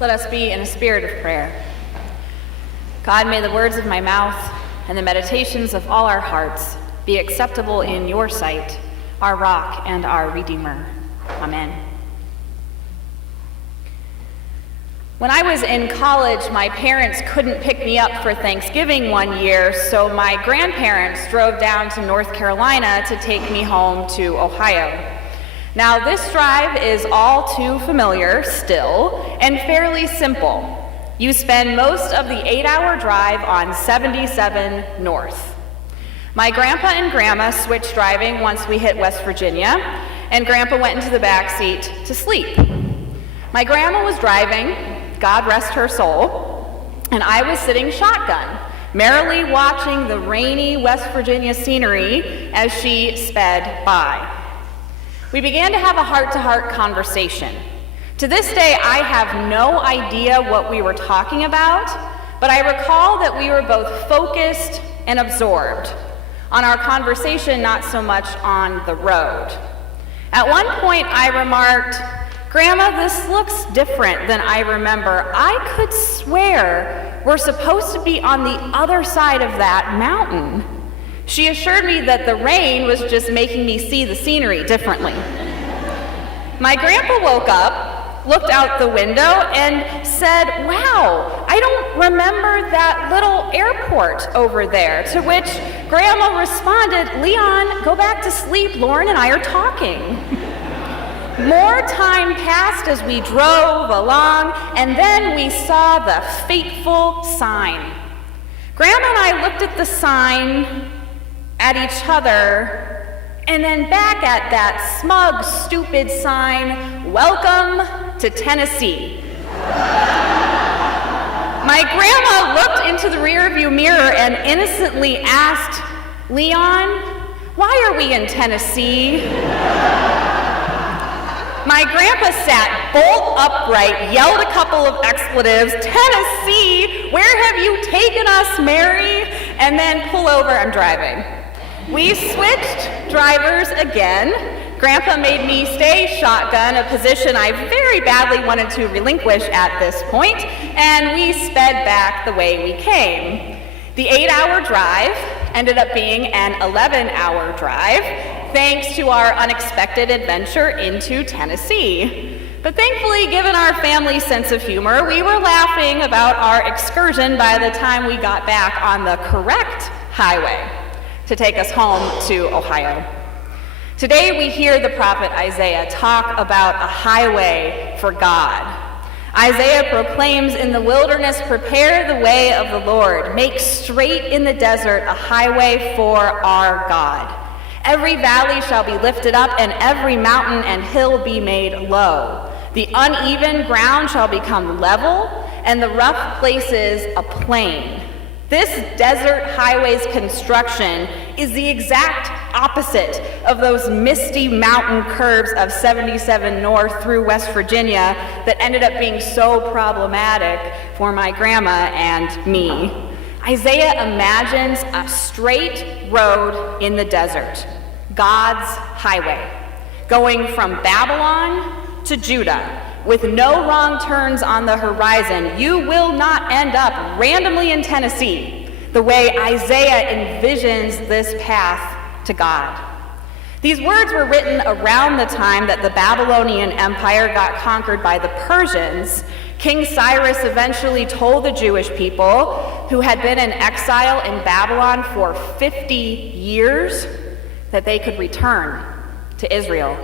Let us be in a spirit of prayer. God, may the words of my mouth and the meditations of all our hearts be acceptable in your sight, our rock and our Redeemer. Amen. When I was in college, my parents couldn't pick me up for Thanksgiving one year, so my grandparents drove down to North Carolina to take me home to Ohio. Now, this drive is all too familiar still and fairly simple. You spend most of the 8-hour drive on 77 North. My grandpa and grandma switched driving once we hit West Virginia, and grandpa went into the back seat to sleep. My grandma was driving, God rest her soul, and I was sitting shotgun, merrily watching the rainy West Virginia scenery as she sped by. We began to have a heart-to-heart conversation. To this day, I have no idea what we were talking about, but I recall that we were both focused and absorbed on our conversation, not so much on the road. At one point, I remarked, "Grandma, this looks different than I remember. I could swear we're supposed to be on the other side of that mountain." She assured me that the rain was just making me see the scenery differently. My grandpa woke up, looked out the window, and said, "Wow, I don't remember that little airport over there," to which Grandma responded, "Leon, go back to sleep. Lauren and I are talking." More time passed as we drove along, and then we saw the fateful sign. Grandma and I looked at the sign, at each other, and then back at that smug, stupid sign, "Welcome to Tennessee." My grandma looked into the rearview mirror and innocently asked, "Leon, why are we in Tennessee?" My grandpa sat bolt upright, yelled a couple of expletives, "Tennessee, where have you taken us, Mary?" And then, "Pull over, I'm driving." We switched drivers again. Grandpa made me stay shotgun, a position I very badly wanted to relinquish at this point, and we sped back the way we came. The 8-hour drive ended up being an 11-hour drive, thanks to our unexpected adventure into Tennessee. But thankfully, given our family's sense of humor, we were laughing about our excursion by the time we got back on the correct highway to take us home to Ohio. Today we hear the prophet Isaiah talk about a highway for God. Isaiah proclaims, "In the wilderness, prepare the way of the Lord. Make straight in the desert a highway for our God. Every valley shall be lifted up, and every mountain and hill be made low. The uneven ground shall become level, and the rough places a plain." This desert highway's construction is the exact opposite of those misty mountain curves of 77 North through West Virginia that ended up being so problematic for my grandma and me. Isaiah imagines a straight road in the desert, God's highway, going from Babylon to Judah, with no wrong turns on the horizon. You will not end up randomly in Tennessee, the way Isaiah envisions this path to God. These words were written around the time that the Babylonian Empire got conquered by the Persians. King Cyrus eventually told the Jewish people, who had been in exile in Babylon for 50 years, that they could return to Israel.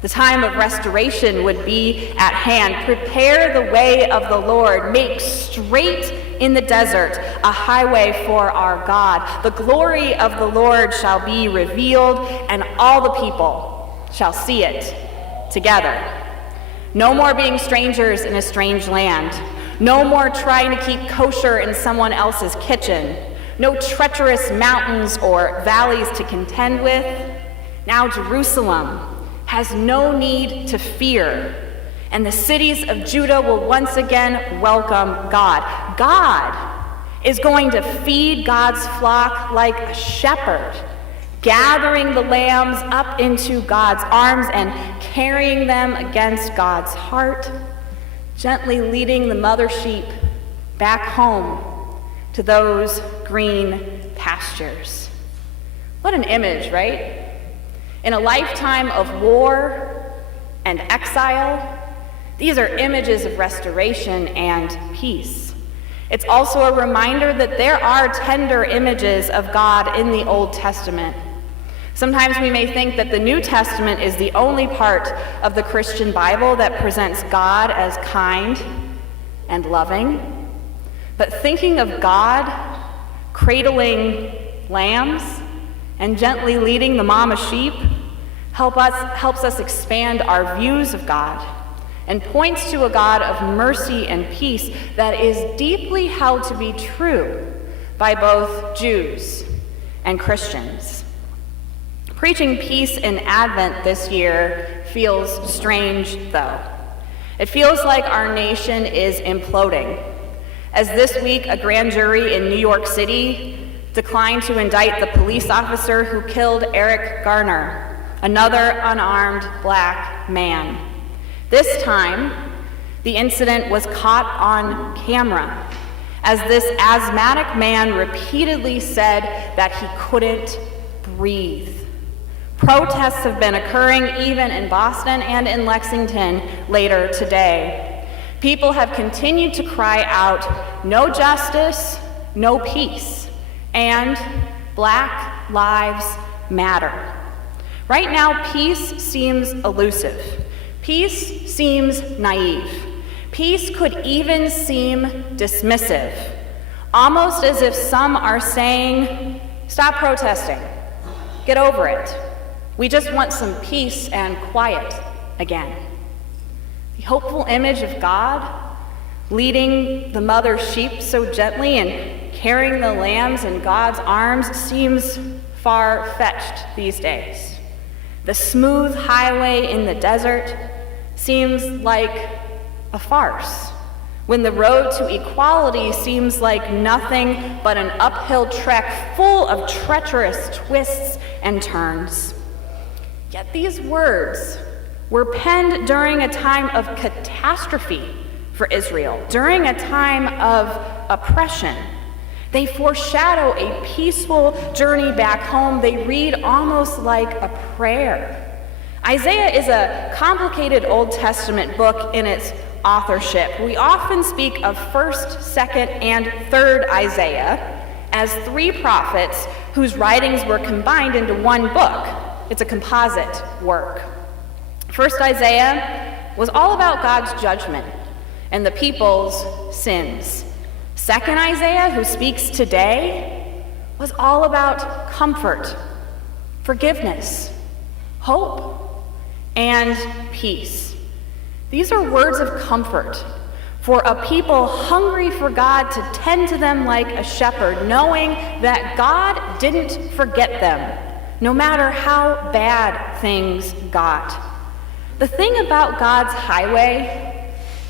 The time of restoration would be at hand. Prepare the way of the Lord. Make straight in the desert a highway for our God. The glory of the Lord shall be revealed, and all the people shall see it together. No more being strangers in a strange land. No more trying to keep kosher in someone else's kitchen. No treacherous mountains or valleys to contend with. Now Jerusalem has no need to fear, and the cities of Judah will once again welcome God. God is going to feed God's flock like a shepherd, gathering the lambs up into God's arms and carrying them against God's heart. gently leading the mother sheep back home to those green pastures. What an image, right? In a lifetime of war and exile, these are images of restoration and peace. It's also a reminder that there are tender images of God in the Old Testament. Sometimes we may think that the New Testament is the only part of the Christian Bible that presents God as kind and loving. But thinking of God cradling lambs and gently leading the mama sheep helps us expand our views of God and points to a God of mercy and peace that is deeply held to be true by both Jews and Christians. Preaching peace in Advent this year feels strange, though. It feels like our nation is imploding, as this week a grand jury in New York City declined to indict the police officer who killed Eric Garner, another unarmed black man. This time, the incident was caught on camera, as this asthmatic man repeatedly said that he couldn't breathe. Protests have been occurring even in Boston and in Lexington later today. People have continued to cry out, "No justice, no peace," and "Black Lives Matter." Right now, peace seems elusive. Peace seems naive. Peace could even seem dismissive, almost as if some are saying, "Stop protesting. Get over it. We just want some peace and quiet again." The hopeful image of God leading the mother sheep so gently and carrying the lambs in God's arms seems far-fetched these days. The smooth highway in the desert seems like a farce, when the road to equality seems like nothing but an uphill trek full of treacherous twists and turns. Yet these words were penned during a time of catastrophe for Israel, during a time of oppression. They foreshadow a peaceful journey back home. They read almost like a prayer. Isaiah is a complicated Old Testament book in its authorship. We often speak of 1st, 2nd, and 3rd Isaiah as three prophets whose writings were combined into one book. It's a composite work. 1st Isaiah was all about God's judgment and the people's sins. 2nd Isaiah, who speaks today, was all about comfort, forgiveness, hope, and peace. These are words of comfort for a people hungry for God to tend to them like a shepherd, knowing that God didn't forget them, no matter how bad things got. The thing about God's highway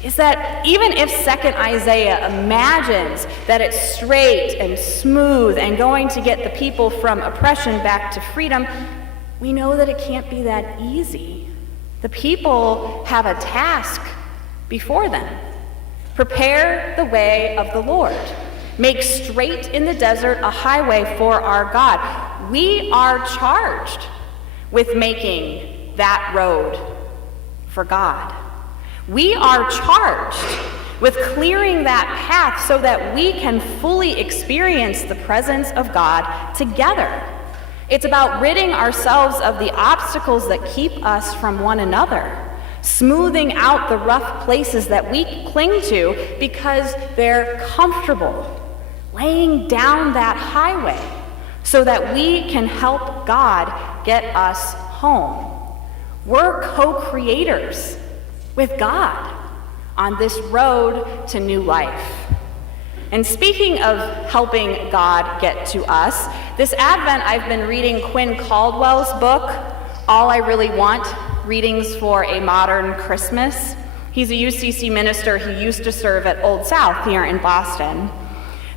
is that even if 2nd Isaiah imagines that it's straight and smooth and going to get the people from oppression back to freedom, we know that it can't be that easy. The people have a task before them. Prepare the way of the Lord. Make straight in the desert a highway for our God. We are charged with making that road for God. We are charged with clearing that path so that we can fully experience the presence of God together. It's about ridding ourselves of the obstacles that keep us from one another, smoothing out the rough places that we cling to because they're comfortable, laying down that highway so that we can help God get us home. We're co-creators with God on this road to new life. And speaking of helping God get to us, this Advent I've been reading Quinn Caldwell's book, All I Really Want, Readings for a Modern Christmas. He's a UCC minister who used to serve at Old South here in Boston.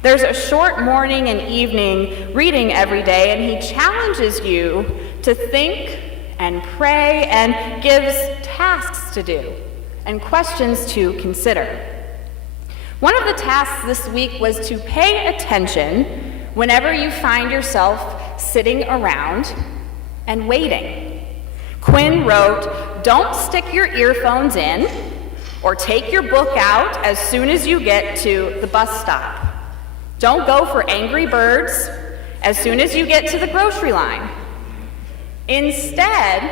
There's a short morning and evening reading every day, and he challenges you to think and pray and gives tasks to do and questions to consider. One of the tasks this week was to pay attention whenever you find yourself sitting around and waiting. Quinn wrote, "Don't stick your earphones in or take your book out as soon as you get to the bus stop. Don't go for Angry Birds as soon as you get to the grocery line. Instead,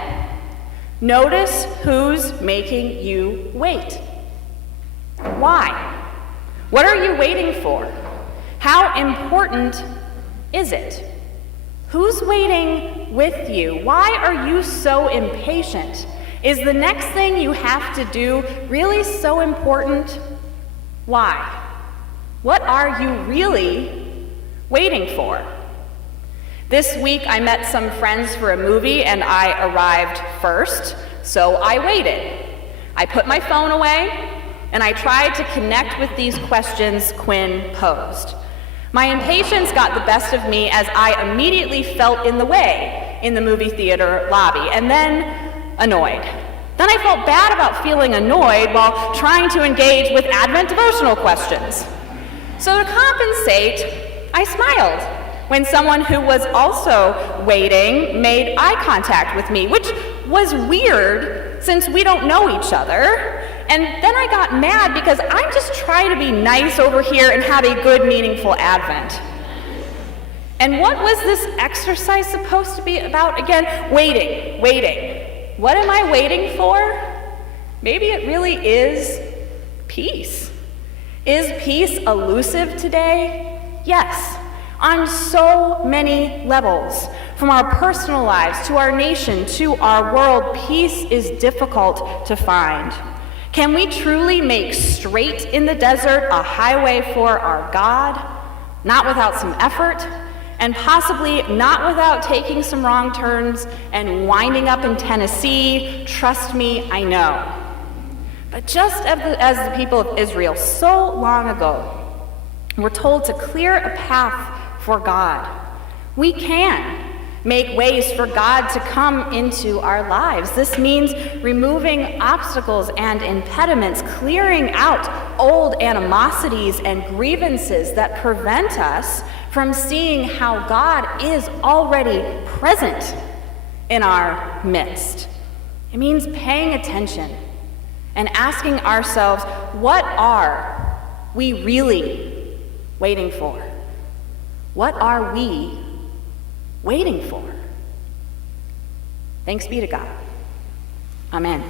notice who's making you wait. Why? What are you waiting for? How important is it? Who's waiting with you? Why are you so impatient? Is the next thing you have to do really so important? Why? What are you really waiting for?" This week I met some friends for a movie and I arrived first, so I waited. I put my phone away and I tried to connect with these questions Quinn posed. My impatience got the best of me as I immediately felt in the way in the movie theater lobby, and then annoyed. Then I felt bad about feeling annoyed while trying to engage with Advent devotional questions. So to compensate, I smiled when someone who was also waiting made eye contact with me, which was weird since we don't know each other. And then I got mad because I'm just trying to be nice over here and have a good, meaningful Advent. And what was this exercise supposed to be about again? Waiting. What am I waiting for? Maybe it really is peace. Is peace elusive today? Yes, on so many levels. From our personal lives, to our nation, to our world, peace is difficult to find. Can we truly make straight in the desert a highway for our God? Not without some effort, and possibly not without taking some wrong turns and winding up in Tennessee. Trust me, I know. But just as the people of Israel so long ago were told to clear a path for God, we can make ways for God to come into our lives. This means removing obstacles and impediments, clearing out old animosities and grievances that prevent us from seeing how God is already present in our midst. It means paying attention and asking ourselves, what are we really waiting for? What are we waiting for? Thanks be to God. Amen.